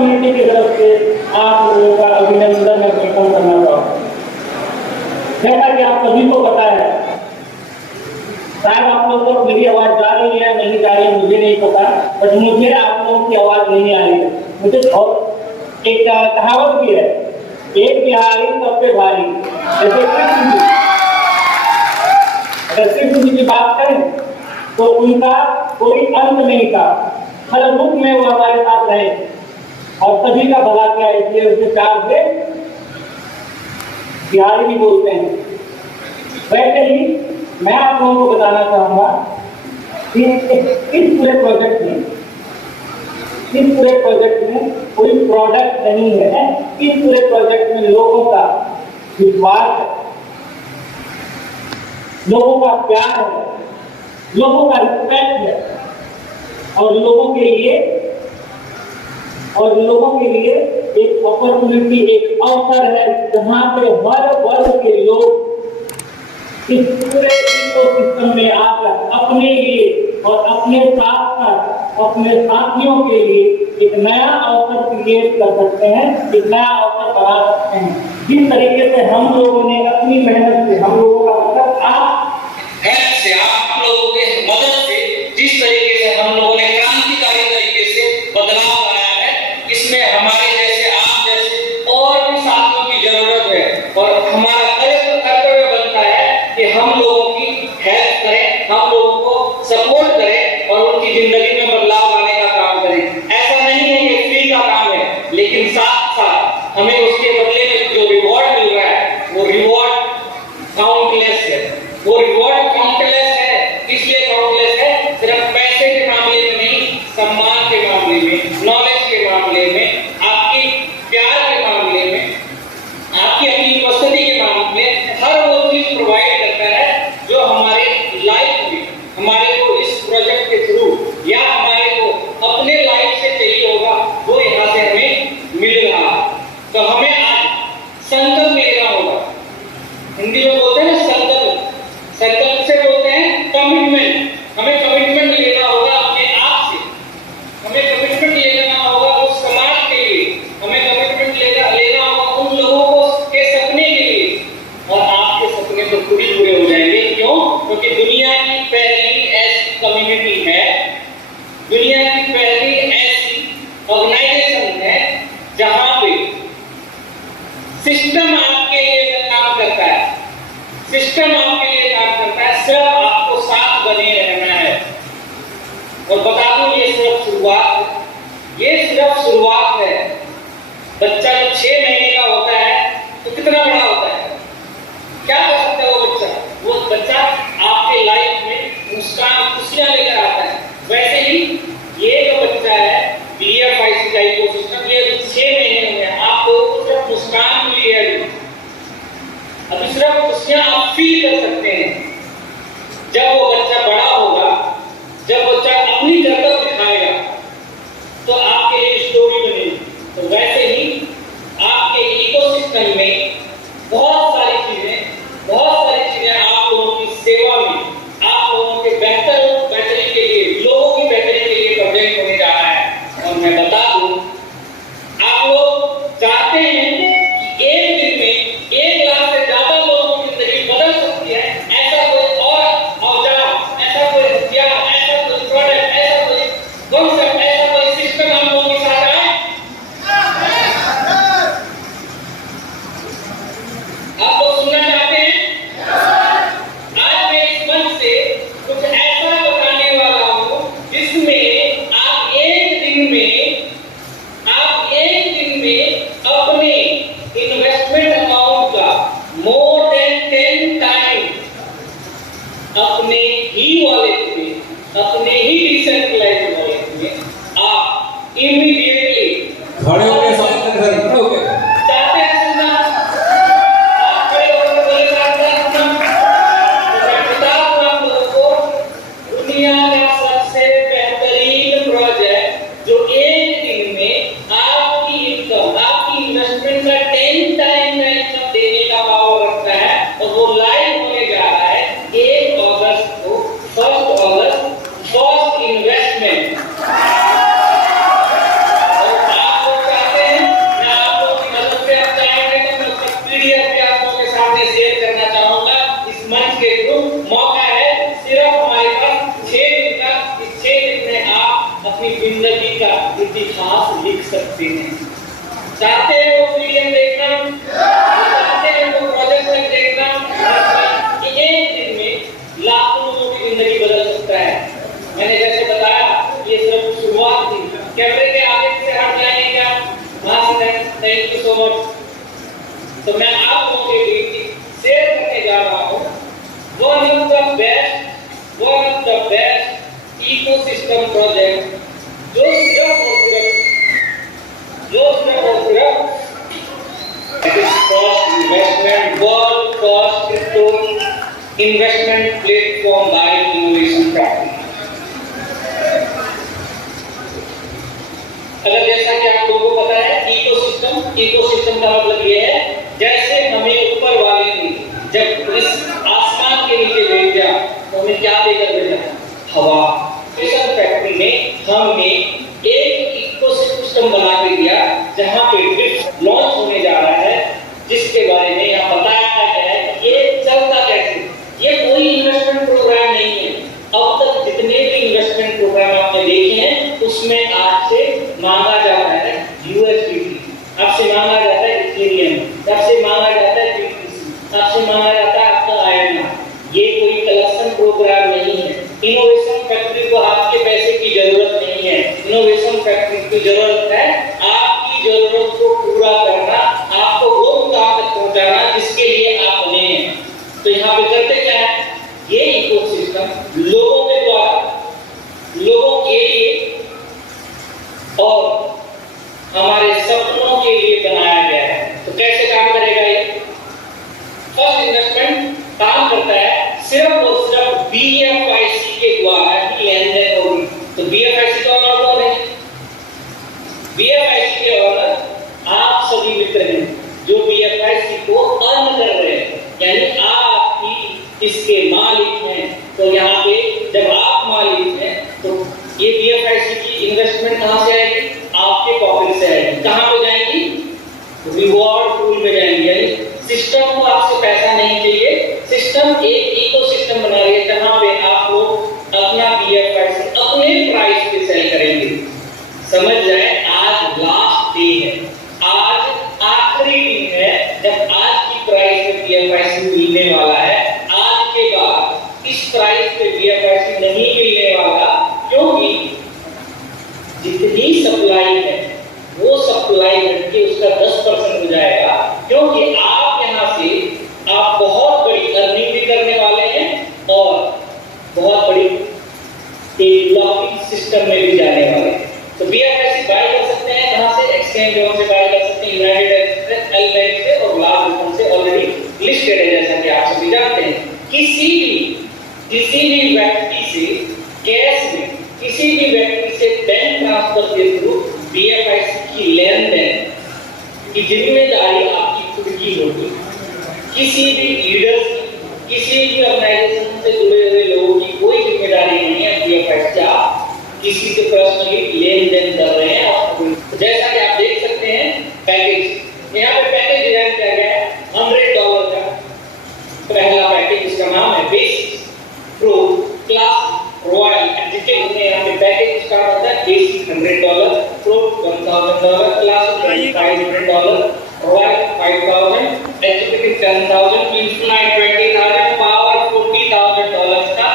Community की तरफ से आप लोगों का अभिनंदन मैं वेलकम करना चाहूँगा। जैसा कि आप सभी को पता है, शायद आप लोगों को मेरी आवाज जा रही है नहीं जा रही है मुझे नहीं पता, बट मुझे आप लोगों की आवाज नहीं आ रही है। मुझे और एक कहावत भी है, एक बिहारी सब पे भारी। जैसे कृष्ण जी की बात करें तो उनका कोई अंत नहीं था, हर रूप में वो हमारे साथ रहे और सभी का भला किया, इसलिए उसे प्यार से बिहारी भी बोलते हैं। वैसे ही मैं आप लोगों को बताना चाहूंगा कि इस पूरे प्रोजेक्ट में कोई प्रोडक्ट नहीं है। इस पूरे प्रोजेक्ट में लोगों का विश्वास है, लोगों का प्यार है, लोगों का रिस्पेक्ट है और लोगों के लिए एक अपॉर्चुनिटी, एक अवसर है जहां पे हर वर्ग के लोग इस पूरे इकोसिस्टम में आकर अपने लिए और अपने साथ साथ अपने साथियों के लिए एक नया अवसर क्रिएट कर सकते हैं, एक नया अवसर बना सकते हैं। जिस तरीके से हम लोगों ने अपनी मेहनत से, हम लोगों का मतलब आप लोगों के मदद से जिस तरीके से हम लोगों ने क्रांतिकारी तरीके से बदलाव लाया है, इसमें हमारे जैसे आप जैसे और भी साथियों की जरूरत है और हमारा कर्तव्य बनता है कि हम लोगों की हेल्प करें, हम लोगों को सपोर्ट करें और उनकी जिंदगी में बदलाव लाने का काम करें। ऐसा नहीं है कि फ्री का काम है, लेकिन साथ साथ हमें उसके बदले में जो रिवॉर्ड मिल रहा है वो रिवॉर्ड काउंटलेस है। वो रिवॉर्ड काउंटलेस है, इसलिए काउंटलेस है सिर्फ पैसे के मामले में नहीं, सम्मान के मामले में, नॉलेज के मामले में, आपकी प्यार के मामले में, आपकी अपनी उपस्थिति के मामले में, हर वो चीज प्रोवाइड करता है जो हमारे लाइफ में, हमारे को इस प्रोजेक्ट के थ्रू या हमारे को अपने लाइफ से चाहिए होगा, वो यहाँ से हमें मिल रहा। तो हमें आज संकल्प लेना होगा। हिंदी में बोलते हैं ना संकल्प, संकल्प से बोलते हैं कमिटमेंट। हमें कमिटमेंट लेना होगा अपने आप से, हमें कमिटमेंट लेना होगा उस समाज के लिए, हमें कमिटमेंट लेना होगा उन लोगों को के सपने के लिए। और आपके सपने तो पूरी पूरे हो जाएंगे। क्यों? क्योंकि दुनिया की पहली ऐसी कम्युनिटी है, दुनिया की पहली ऐसी ऑर्गेनाइजेशन है जहां पे सिस्टम आपके लिए काम करता है, सिस्टम आपके लिए काम करता है, सिर्फ आपको साथ बने रहना है। और बता दूं ये सिर्फ शुरुआत है। बच्चा जब 6 महीने का होता है तो कितना बड़ा होता है, क्या कर सकता है वो बच्चा आपके लाइफ में मुस्कान खुशियां लेकर आता है। वैसे ही ये जो बच्चा है DFIC का इकोसिस्टम, ये 6 महीने में आप लोगों को सिर्फ मुस्कान मिली है, अभी सिर्फ खुशियां आप फील कर सकते हैं। जब वो बच्चा बड़ा होगा, जब बच्चा अपनी करतब दिखाएगा तो आपके लिए स्टोरी बनेगी। तो वैसे ही आपके इकोसिस्टम में बहुत सारी चीजें आप लोगों की सेवा में, आप लोगों के बेहतरी के लिए, लोगों की बेहतरी के लिए प्रोजेक्ट होने जा रहा है। और मैं बता दूं, आप लोग चाहते हैं कि एक दिन में 1 लाख से ज्यादा लोगों की जिंदगी बदल सकती है, ऐसा कोई और औजार, ऐसा कोई हथियार, ऐसा कोई प्रोडक्ट, ऐसा कोई कॉन्सेप्ट, ऐसा कोई सिस्टम हम लोगों के साथ आए। आप लोग सुनना चाहते हैं? आज मैं इस मंच से कुछ ऐसा बताने वाला हूं जिसमें आप एक दिन में अपने इन्वेस्टमेंट अमाउंट का मोर देन 10 टाइम्स अपने ही वॉलेट में, अपने ही डिसेंट्रलाइज्ड वॉलेट में आप इमीडिएटली खड़े होकर चाहते हैं सुनना? आप खड़े होकर बोले चाहते हैं सुनना? मैं बता दूं आप लोगों को, दुनिया का सबसे बेहतरीन प्रोजेक्ट जो एक दिन में आपकी इनकम, आपकी इन्वेस्टमेंट का 10 टाइम का इनकम देने का पावर रखता है, और वो लाइव होने जा रहा है 1 अगस्त को, 1 अगस्त फर्स्ट इन्वेस्टमेंट। और आप लोग इतिहास लिख सकते हैं। चाहते हैं वो मीडियम देखना, चाहते हैं वो प्रोजेक्ट देखना कि एक दिन में लाखों लोगों की जिंदगी बदल सकता है। मैंने जैसे बताया ये सिर्फ शुरुआत थी। कैमरे के आगे से हट जाएंगे क्या? Thank you so much. तो मैं आप लोगों के बीच शेयर करने जा रहा हूँ one of the best ecosystem project जो सिर्फ investment world first crypto investment platform bye innovation factory. अगर जैसा कि आप लोगों को पता है इकोसिस्टम का मतलब ये है जैसे हमें ऊपर वाले ने जब इस आसमान के नीचे भेज दिया तो हमें क्या देकर भेजा? हवा। इस फैक्ट्री में हमने एक इकोसिस्टम बना के दिया जहां पे ड्रिफ्ट लॉन्च होने जा रहा है, जिसके बारे में यहाँ बताया गया है कि ये चलता कैसे। ये कोई इन्वेस्टमेंट प्रोग्राम नहीं है। अब तक जितने भी इन्वेस्टमेंट प्रोग्राम आपने देखे हैं उसमें आपसे मांगा जाता है यूएसडीटी, आपसे मांगा जाता है इथेरियम, आपसे मांगा जाता है बीटीसी, आपसे मांगा जाता है आपका आयरन। ये कोई कलेक्शन प्रोग्राम नहीं है। इनोवेशन फैक्ट्री को आपके पैसे की जरूरत नहीं है। इनोवेशन फैक्ट्री की जरूरत है आपकी जरूरत को पूरा करना, आपको वो मुकाम तक पहुंचाना जिसके लिए आप बने हैं। तो यहाँ पे करते क्या है? ये इकोसिस्टम लोगों के द्वारा, लोगों के लिए और हमारे सपनों के लिए बनाया गया है। तो कैसे काम करेगा ये? फर्स्ट इन्वेस्टमेंट काम करता है सिर्फ और सिर्फ बीएफआईसी के द्वारा ही लेन देन होगी। तो बीएफआईसी का ऑनर कौन है? बीएफआईसी के ऑनर आप सभी मित्र हैं जो बीएफआईसी को अर्न कर रहे हैं, यानी आपकी इसके मालिक हैं। तो यहाँ पे जब आप मालिक हैं तो ये बीएफआईसी की इन्वेस्टमेंट कहाँ से आएगी? आपके पॉकेट से आएगी। कहाँ पे जाएंगी? रिवॉर्ड पूल में जाएंगी। यानी सिस्टम को आपसे पैसा नहीं चाहिए, सिस्टम एक इकोसिस्टम बना रही है जहां पे आप लोग अपना बीएफआईसी अपने प्राइस पे सेल करेंगे। समझ जाए आज लास्ट डे है, आज आखिरी दिन है जब आज की प्राइस पे बीएफआईसी मिलने वाला है। आज के बाद इस प्राइस पे बीएफआईसी नहीं मिलने वाला, क्योंकि जितनी सप्लाई है वो सप्लाई घटके उसका 10% हो जाएगा, क्योंकि आप यहाँ से आप बहुत बड़ी अर्निंग भी करने वाले हैं और बहुत बड़ी एक लॉकिंग सिस्टम में भी जाने वाले हैं। तो बीएफआईसी बाय कर सकते हैं कहाँ से? एक्सचेंज से बाय कर सकते हैं, यूनाइटेड एक्सप्रेस, एलबैंक से और लाभ से ऑलरेडी लिस्टेड है जैसा कि आप सभी जानते हैं। किसी भी व्यक्ति से कैश में, किसी भी व्यक्ति से बैंक ट्रांसफर के थ्रू बीएफआईसी की लेन देन की जिम्मेदारी आपकी खुद की होगी। किसी भी लीडर, किसी भी ऑर्गेनाइजेशन से जुड़े हुए लोगों की कोई जिम्मेदारी नहीं है बीएफआईसी आप किसी से पर्सनली लेन देन कर रहे हैं। और जैसा कि आप देख सकते हैं पैकेज, यहाँ पे पैकेज डिजाइन किया गया है $100 का पहला पैकेज, जिसका नाम है basic, pro, class, royal, executive में यहाँ पे पैकेज स्टार्ट होता है basic $100, pro $1000, class $500, royal $5000, executive $10,000, इन्फ्लाइट $20,000, power $40,000 का।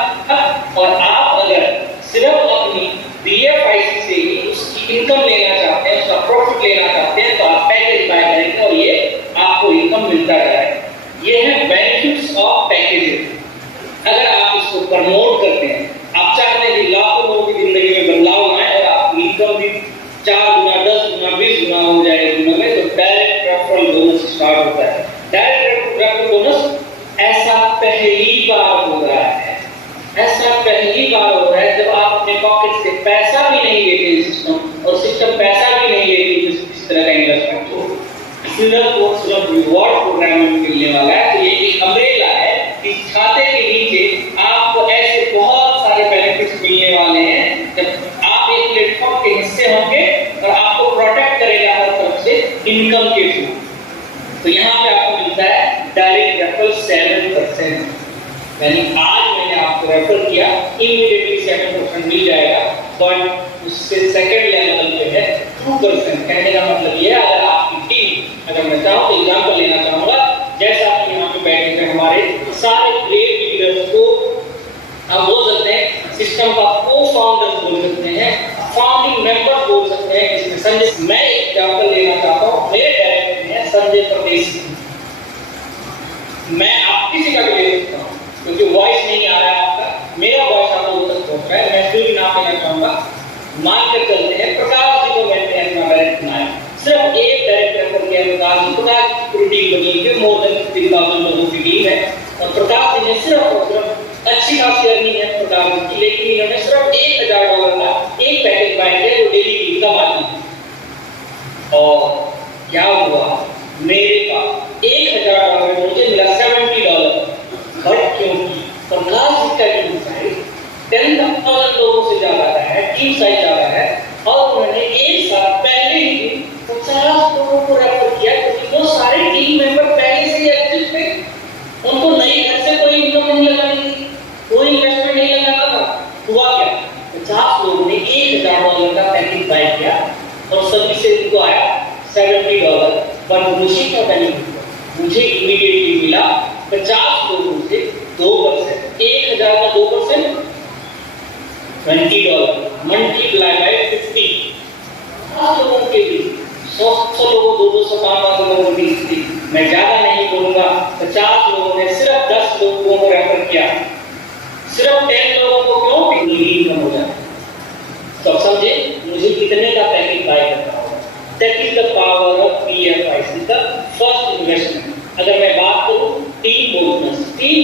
और आप अगर सिर्फ अपनी बीएफआईसी से ही उसकी इनकम लेना चाहते हैं, उसका प्रॉफिट लेना चाहते हैं, तो आप पैकेज बाय करेंगे और ये आपको इनकम मिलता जाएगा। ये है बेनिफिट्स ऑफ पैकेजिंग। अगर आप इसको प्रमोट करते हैं, आप चाहते हैं कि लाखों लोगों की जिंदगी में बदलाव आए और आप इनकम भी 4 गुना, 10 गुना, 20 गुना हो जाए गुना में, तो डायरेक्ट रेफरल बोनस स्टार्ट होता है। डायरेक्ट रेफरल बोनस ऐसा पहली बार हो रहा है, ऐसा पहली बार हो रहा है जब आप अपने पॉकेट से पैसा भी नहीं लेते सिस्टम, और सिस्टम पैसा भी नहीं लेती इस तरह का इन्वेस्टमेंट को सिर्फ रिवॉर्ड प्रोग्राम में मिलने वाला है। तो ये एक अम्ब्रेला है, इस छाते के नीचे आपको ऐसे बहुत सारे बेनिफिट्स मिलने वाले हैं जब आप एक प्लेटफॉर्म के हिस्से होंगे और आपको प्रोटेक्ट करेगा हर तरफ से इनकम के थ्रू। तो यहाँ पे आपको मिलता है डायरेक्ट रेफरल 7%, यानी आज मैंने आपको रेफर किया, इमीडिएटली 7% मिल जाएगा। बट उससे सेकंड लेवल पे है 2%। कहने का मतलब ये है, अगर आपकी टीम, अगर मैं चाहूँ तो एग्जाम्पल लेना चाहूँगा, जैसा कि यहाँ पे बैठे हैं हमारे सारे ग्रेट लीडर्स को हम बोल सकते हैं, सिस्टम का को-फाउंडर बोल सकते हैं, फाउंडिंग मेंबर बोल सकते हैं। इसमें संजय, मैं एक एग्जाम्पल लेना चाहता हूँ, मेरे डायरेक्टर हैं संजय परदेसी। मैं आप किसी का भी ले सकता हूँ, क्योंकि वॉइस नहीं आ रहा है आपका, मेरा वॉइस आप लोगों तक पहुँच रहा है। मैं फिर भी नाम लेना चाहूँगा, मान कर चलते हैं प्रकाश जी को मैंने अपना डायरेक्टर बनाया, सिर्फ एक डायरेक्टर करके प्रकाश जी, प्रकाश की पूरी टीम बनी है, मोर देन 3,000 लोगों की टीम है, और प्रकाश जी ने सिर्फ और सिर्फ अच्छी खासी अर्निंग है प्रकाश जी की, लेकिन इन्होंने सिर्फ $1,000 का एक पैकेज बाय किया जो डेली की कमाती है। और क्या हुआ, मेरे पास $1,000 में मुझे मिला $70, बट क्योंकि प्रकाश जी का टीम साइज 10,000 लोगों से ज्यादा है, टीम साइज ज्यादा है, और उन्होंने एक साल पहले ही 50 लोगों को रेफर किया, क्योंकि वो सारे टीम मेंबर पहले से ही एक्टिव थे, उनको नई घर से कोई इनकम नहीं लगानी थी, कोई इन्वेस्टमेंट नहीं लगाना था। हुआ क्या, 50 लोगों ने $1,000 का पैकेज बाय किया और सभी से उनको आया $70, पर मुझे क्या बेनिफिट हुआ, मुझे इमीडिएटली मिला 50 लोगों से 2%, 1,000 का 2% $20 मल्टीप्लाई बाय 50, 50 लोगों के लिए 100 लोगों, 200 500 लोगों की थी। मैं ज्यादा नहीं बोलूंगा, 50 लोगों ने सिर्फ 10 लोगों को रेफर किया, सिर्फ 10 लोगों को, क्यों, इनकम हो जाए। तो समझे मुझे कितने का पैकेज बाय करना होगा। That is the power of PFIC, the first investment. अगर मैं बात करूं टीम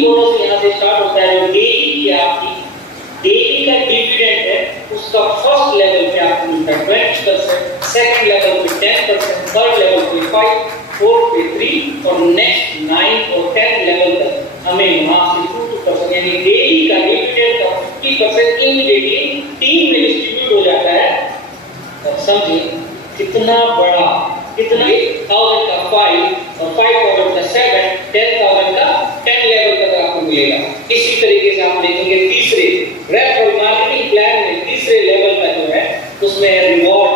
बोनस यहाँ से स्टार्ट होता है, जो डेली की आपकी डेली का डिविडेंड है, उसका फर्स्ट लेवल पे आपको मिलता है 20%, सेकंड लेवल पे 10%, थर्ड लेवल पे 5%, फोर्थ पे 3% और नेक्स्ट 9 और 10 लेवल तक हमें वहां से 2%, यानी डेली का डिविडेंड का 50% इमीडिएटली टीम में डिस्ट्रीब्यूट हो जाता है। और समझे कितना बड़ा, कितना 1,000 का 5 और 5,000 का 7, 10,000 का 10 लेवल तक आपको मिलेगा। इसी तरीके से आप देखेंगे तीसरे रेफरल मार्केटिंग प्लान में तीसरे लेवल का जो है उसमें रिवॉर्ड,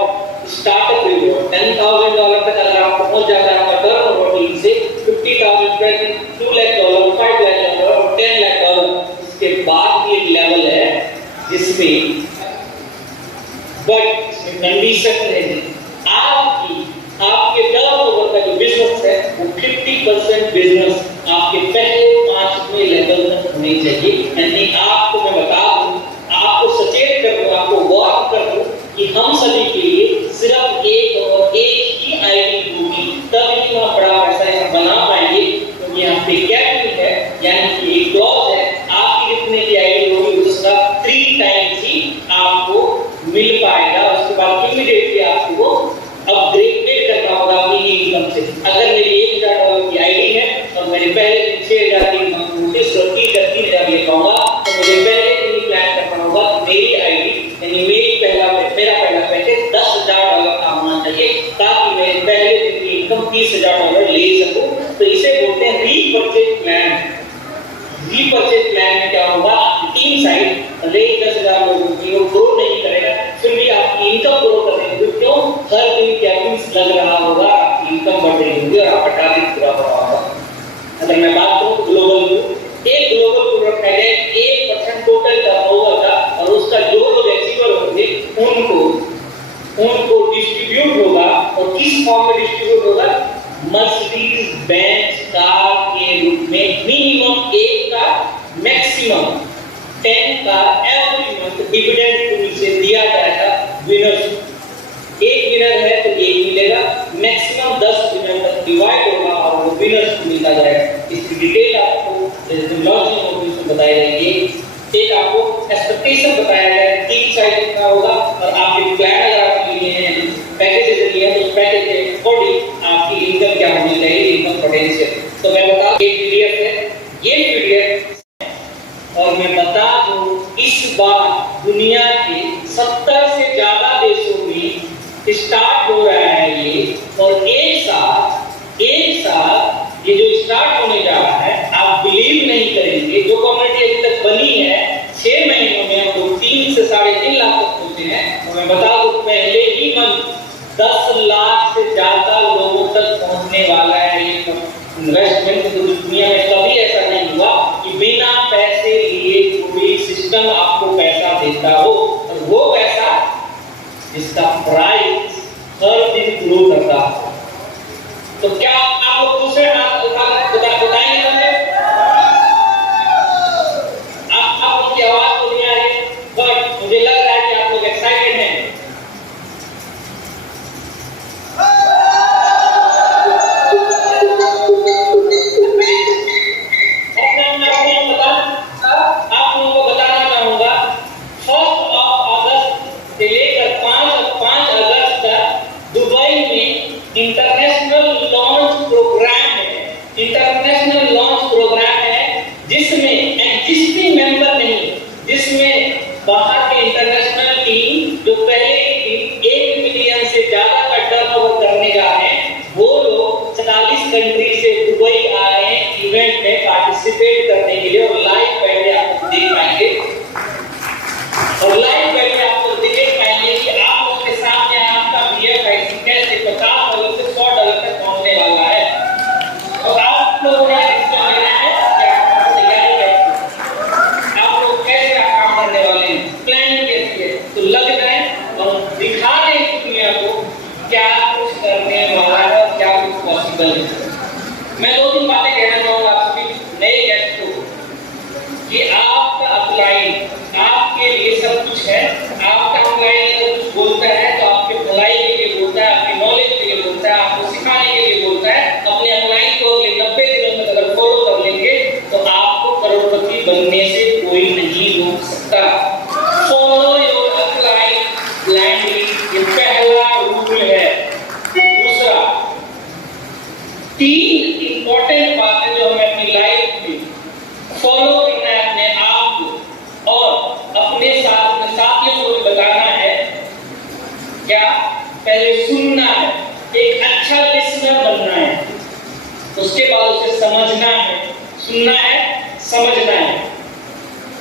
स्टार्टअप रिवॉर्ड $10,000 तक अगर आपको पहुंच जाता है आपका टर्नओवर टीम से 50,000 पे $2 लाख, $5 लाख और $10 लाख। इसके बाद भी एक लेवल है जिसमें बट कंडीशन है आपके टर्नओवर का जो बिजनेस है वो 50% बिजनेस आपके पहले 5वें लेवल तक होनी चाहिए। यानी आपको मैं बता दूं, आपको सचेत कर दूं, आपको वार्न कर दूं कि हम सभी के लिए सिर्फ एक और एक ही आईडी होगी, तभी हम बड़ा पैसा यहाँ बना पाएंगे। तो यहाँ पे कैपिंग है, यानी कि एक क्लॉज है, आपकी जितने की आईडी होगी उसका 3 टाइम्स ही आपको मिल पाएगा। उसके बाद इमीडिएटली आपको अपग्रेड करना होगा अपनी इनकम से। अगर मेरी $1,000 की आईडी है और मेरे पहले 6,000 की $30,000 ले पाऊंगा, तो मुझे पहले दिन ही प्लान करना होगा मेरी आईडी, यानी मेरा पहला पैकेज $10,000 का होना चाहिए, ताकि मैं पहले दिन की इनकम $30,000 ले सकूं। तो इसे बोलते हैं रीपरचेज प्लान। रीपरचेज प्लान में क्या होगा, टीम साइड भले 10,000 लोगों की वो ग्रो नहीं करेगा, फिर भी आपकी इनकम ग्रो करेगी। क्यों, हर दिन कैपिंग लग रहा होगा, आपकी इनकम बढ़ रही होगी और आपका टारगेट पूरा हो रहा होगा। अगर मैं बात करूं ग्लोबल को, एक ग्लोबल को रखा है 1% टोटल टर्नओवर का, और उसका जो लोग अचीवर होंगे उनको डिस्ट्रीब्यूट होगा। और किस फॉर्म में डिस्ट्रीब्यूट होगा, मर्सिडीज बेंज कार के रूप में, मिनिमम 1 का, मैक्सिमम 10 का एवरी मंथ डिविडेंड पूल से दिया जाएगा विनर्स। एक विनर है तो एक मिलेगा, मैक्सिमम 10 विनर तक डिवाइड होगा और वो विनर्स को मिलता जाएगा। इसकी डिटेल आपको लॉन्चिंग नोटिस में बताई जाएगी। एक आपको एक्सपेक्टेशन बताया जाएगा, टीम साइज कितना होगा और आपके प्लान अगर आपके लिए हैं, पैकेज लिए हैं, तो उस पैकेज के अकॉर्डिंग आपकी इनकम क्या होनी चाहिए, इनकम पोटेंशियल। तो मैं बता एक पीडीएफ है, ये पीडीएफ, और मैं बता दूं इस बार दुनिया के 70 से ज्यादा देशों में स्टार्ट हो रहा है ये, और एक साथ ये जो स्टार्ट होने जा रहा है, आप बिलीव नहीं करेंगे, जो कम्युनिटी अभी तक बनी है 6 महीनों में हम लोग 3 से 3.5 लाख तक पहुंचे हैं। और मैं बता दूं पहले ही मंथ 10 लाख से ज्यादा लोगों तक पहुंचने वाला है ये इन्वेस्टमेंट। तो दुनिया में कभी ऐसा नहीं हुआ कि बिना पैसे लिए कोई सिस्टम आपको पैसा देता हो, और वो पैसा जिसका प्राइस हर दिन ग्रो करता हो। तो क्या आप लोग दूसरे हाथ बताएंगे मुझे? आप उनकी आवाज तो नहीं आ रही, बट मुझे लग रहा है कि आप लोग एक्साइटेड हैं। आप लोगों को बताना चाहूंगा, 1 अगस्त से लेकर 5 अगस्त तक दुबई में इंटरनेशनल लॉन्च प्रोग्राम है, जिसमें एग्जिस्टिंग मेंबर नहीं, जिसमें बाहर के इंटरनेशनल टीम जो पहले ही 1 मिलियन से ज्यादा का टर्नओवर करने जा रहे हैं, वो लोग 40 कंट्री से दुबई आ रहे हैं इवेंट में पार्टिसिपेट करने के लिए। और लाइव पहले आप देख पाएंगे कि आप लोगों के सामने आपका BFIC कैसे $50 से $100 तक पहुंचने वाला है। और आप लोगों ने इसको लेना है, क्या तैयारी है, आप लोग कैसे काम करने वाले हैं, प्लान कैसी है, तो लग जाए और दिखा दें इस दुनिया को क्या कुछ करने वाला है और क्या कुछ पॉसिबल है। मैं 2-3 बातें कहना चाहूंगा आप सभी नए गेस्ट को कि आपका अपलाइन आपके लिए सब कुछ है। आपका अपलाइन अगर कुछ बोलता है तो आपके भलाई के लिए बोलता है, आपकी नॉलेज के लिए बोलता है, आपको सिखाने के लिए बोलता है। अपने अपलाइन को 90 दिनों में अगर फॉलो कर लेंगे तो आपको करोड़पति बनने से कोई नहीं रोक सकता। फॉलो योर अपलाइन ब्लाइंडली, ये पहला रूल है। दूसरा, 3 इंपॉर्टेंट बातें जो हमें अपनी लाइफ में फॉलो करना है अपने आप को, और अपने साथ में साथियों को भी बताना है। क्या? पहले सुनना है, एक अच्छा लिसनर बनना है, उसके बाद उसे समझना है, सुनना है, समझना है,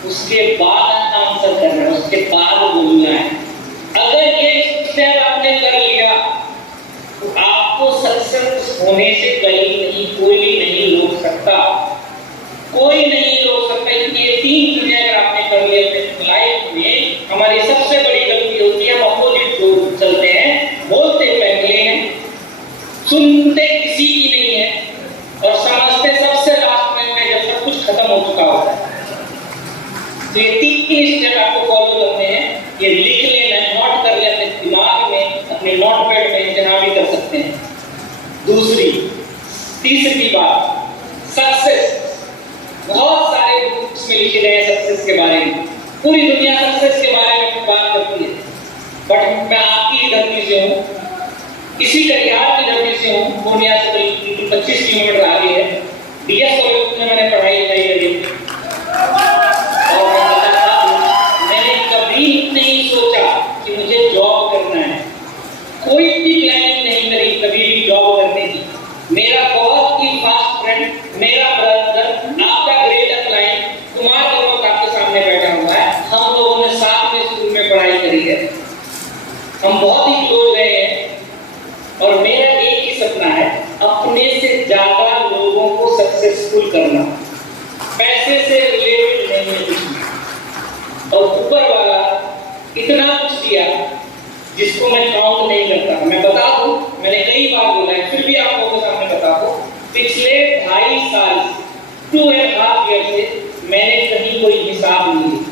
उसके बाद आंसर करना है, उसके बाद बोलना है। अगर ये स्टेप आपने कर लिया तो आपको सक्सेस होने से कोई नहीं रोक सकता, कोई नहीं रोक सकता। ये 3 चीजें अगर आपने कर लिया अपनी लाइफ में, हमारी सबसे बड़ी गलती होती है, हम अपोजिट रोड चलते हैं, बोलते पहले हैं, सुनते किसी की नहीं है, और समझते सबसे लास्ट में जब सब कुछ खत्म हो चुका होता है। तो ये 3 स्टेप आपको फॉलो करने हैं, ये लिख लेना है, नोट कर लेना है दिमाग में, अपने नोटपैड में, जहां भी कर सकते हैं। तीसरी बात, सक्सेस। बहुत सारे बुक्स में लिखे गए सक्सेस के बारे में, पूरी दुनिया सक्सेस के बारे में बात करती है, बट मैं आपकी धरती से हूँ, इसी कटिहार की धरती से हूँ, पूर्णिया से 25 किलोमीटर आगे है। DS कॉलेज में मैंने पढ़ाई करी, और मैंने कभी नहीं सोचा कि मुझे जॉब करना है, कोई भी प्लानिंग नहीं करी कभी भी जॉब करने की। मेरा बहुत ही फास्ट फ्रेंड, मेरा ब्रदर, आपका ग्रेट अपलाइन कुमार गौरव आपके सामने बैठा हुआ है, हम लोगों ने साथ में स्कूल में पढ़ाई करी है, हम बहुत ही क्लोज रहे हैं, और मेरा एक ही सपना है, अपने से ज्यादा लोगों को सक्सेसफुल करना। पैसे से रिलेटेड नहीं है कुछ, और ऊपर वाला इतना कुछ दिया जिसको मैं काउंट नहीं करता। मैं बता दूं, मैंने कई बार बोला है, फिर भी आप लोगों के सामने बता दूं, पिछले 2.5 साल 2.5 ईयर से मैंने कहीं कोई हिसाब नहीं लिया।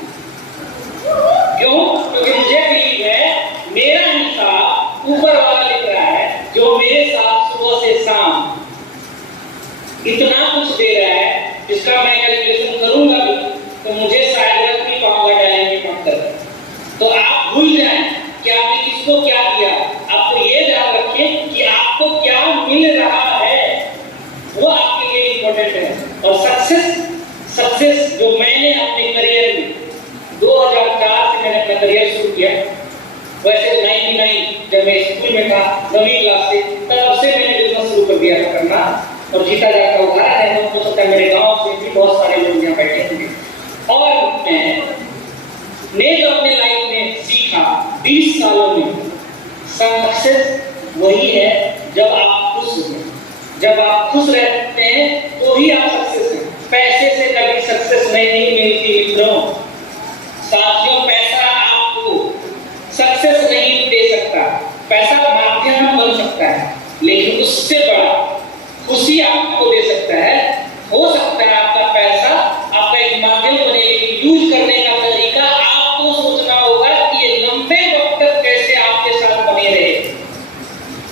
क्यों? क्योंकि मुझे बिलीव है मेरा हिसाब ऊपर वाला लिख रहा है, जो मेरे साथ सुबह से शाम इतना कुछ दे रहा है, जिसका मैं कैलकुलेशन करूंगा भी तो मुझे शायद रख नहीं पाऊंगा टैलेंट के फैक्टर। तो आप भूल जाएं कि आपने किसको क्या दिया, आपको ये ध्यान रखें कि आपको क्या मिल रहा है, वो आपके लिए इंपॉर्टेंट है। और सक्सेस जो मैंने अपने करियर में 2004 से मैंने अपना करियर शुरू किया, वैसे 99 जब मैं स्कूल में था 9वीं क्लास से, तब से मैंने बिजनेस शुरू कर दिया था करना, और जीता जाता उदाहरण है। हो सकता है मेरे गांव से भी बहुत सारे लोग यहाँ बैठे होंगे। और मैंने जो अपने लाइफ में सीखा 20 सालों में, सक्सेस वही है जब आप खुश हैं। जब आप खुश रहते हैं तो ही आप सक्सेस हैं। पैसे से कभी सक्सेस नहीं मिलती मित्रों। साथियों, पैसा आपको सक्सेस नहीं दे सकता। पैसा माध्यम बन सकता है, लेकिन उससे बड़ा खुशी आपको दे सकता है। हो सकता है आपका पैसा आपका एक माध्यम बने, लेकिन यूज करने का तरीका आपको सोचना होगा कि ये लंबे वक्त तक कैसे आपके साथ बने रहे।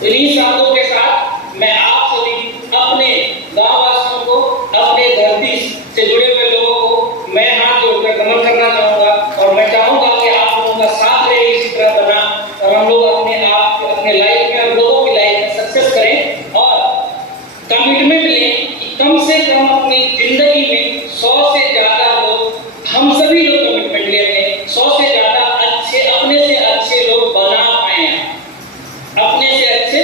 इन्हीं शब्दों के साथ मैं आप सभी अपने गांववासियों को, अपने धरती से जुड़े हुए लोगों को मैं हाथ जोड़कर नमन करना चाहूंगा, और मैं चाहूंगा कि आप लोगों का साथ रहे इसी तरह बना, और हम लोग अपने आप अपने लाइफ में, लोगों की लाइफ में सक्सेस करें, और कमिटमेंट लें कि कम से कम अपनी जिंदगी में 100 से ज्यादा लोग, हम सभी लोग कमिटमेंट लेते हैं, 100 से ज्यादा अच्छे, अपने से अच्छे लोग बना पाए, अपने से अच्छे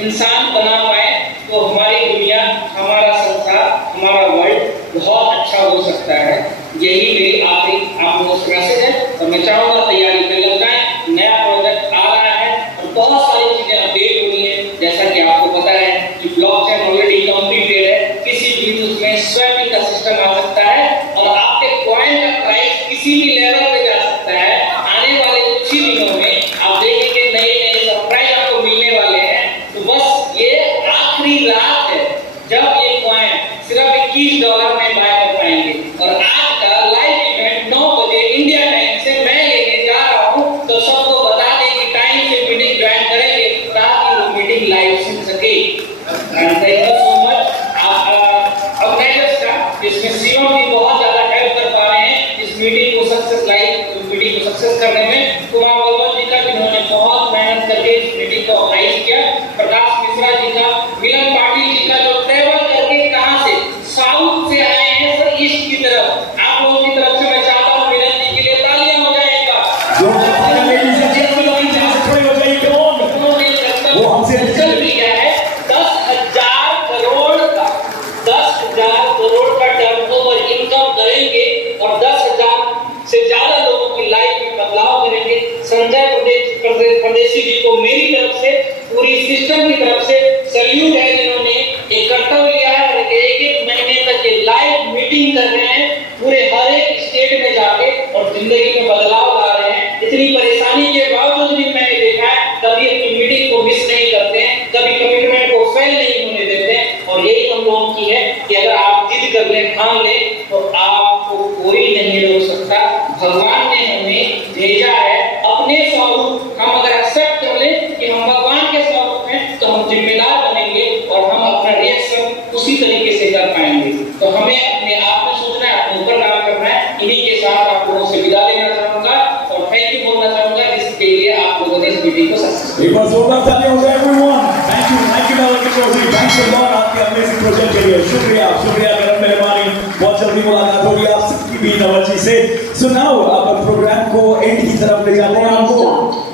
इंसान बना पाए, तो हमारी दुनिया, हमारा संसार, हमारा वर्ल्ड बहुत अच्छा हो सकता है। यही मेरी आखिरी आप लोगों से मैसेज है, और मैं चाहूंगा तैयारी पे लग जाए। नया प्रोजेक्ट आ रहा है और बहुत सारी चीजें अपडेट हो रही है। जैसा कि आपको पता है कि ब्लॉकचेन ऑलरेडी कंप्लीटेड है, किसी भी उसमें स्वैपिंग का सिस्टम आ सकता है, और आपके कॉइन का प्राइस किसी भी लेवल पे जा सकता है। आने वाले कुछ ही दिनों में आप देखेंगे नए नए सरप्राइज आपको मिलने वाले हैं। तो बस ये आखिरी रात है जब ये कॉइन सिर्फ $21 में बाय कर पाएंगे। और आज का लाइव इवेंट 9 बजे इंडिया टाइम से मैं लेने जा रहा हूं, तो सबको बता दें कि टाइम से मीटिंग ज्वाइन करेंगे ताकि वो मीटिंग लाइव सुन सके। Thank you so much organizers का, इसमें शिवम भी बहुत ज्यादा हेल्प कर पा रहे हैं इस मीटिंग को सक्सेस, लाइव मीटिंग को सक्सेस करने में। कुमार बलवंत जी का, जिन्होंने बहुत मेहनत करके इस मीटिंग को ऑर्गेनाइज किया, प्रकाश मिश्रा जी का, मिलन पाटिल जी का, जो ट्रैवल करके कहां से, साउथ से आए हैं सर ईस्ट की तरफ। आप लोगों की तरफ से मैं चाहता हूं मिलन जी के लिए तालियां हो जाए एक बार। वो हमसे चल भी गया है 10,000 करोड़ का, 10,000 करोड़ का टर्नओवर इनकम करेंगे, और 10,000 से ज्यादा लोगों की लाइफ में बदलाव करेंगे। संजय परदेशी जी को मेरी तरफ से, पूरी सिस्टम की तरफ से सैल्यूट है, जिन्होंने एक कर्तव्य लिया है और एक महीने तक ये लाइव मीटिंग कर रहे हैं, पूरे हर एक स्टेट में जाके, और जिंदगी में बदलाव ला रहे हैं। इतनी परेशानी के बावजूद भी मैंने देखा है कभी अपनी मीटिंग को मिस नहीं करते हैं, कभी कमिटमेंट को फेल नहीं होने देते हैं। और यही हम लोगों की है कि अगर आप जिद कर लें, ठान लें, तो आपको कोई नहीं रोक सकता। भगवान ने हमें भेजा है अपने स्वरूप, हम अगर एक्सेप्ट कर लें कि हम भगवान के स्वरूप हैं, तो हम जिम्मेदार बनेंगे और हम अपना रिएक्शन उसी तरीके से कर पाएंगे। तो हमें अपने आप में सोचना है, अपने ऊपर काम करना है। इन्हीं के साथ आप लोगों से विदा लेना चाहूंगा और थैंक यू बोलना चाहूंगा, जिसके लिए आप लोगों ने इस मीटिंग को सक्सेसफुल। एक बार जोरदार तालियां हो जाए everyone. Thank you Dalar Chaudhary, thanks a lot आपके अमेजिंग प्रोजेक्ट के लिए। शुक्रिया मेरे मेहमानी, बहुत जल्दी मुलाकात होगी आप सबकी भी नवल जी से। सो नाउ आप प्रोग्राम को एंड की तरफ ले जाते हैं। आपको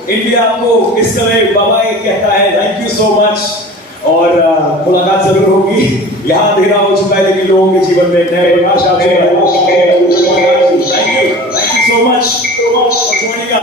इंडिया आपको इस तरह बाय कहता है, थैंक यू सो मच, और मुलाकात जरूर होगी। यहाँ अंधेरा हो चुका है, लेकिन लोगों के जीवन में नए प्रकाश आ गए। Thank you so much for joining.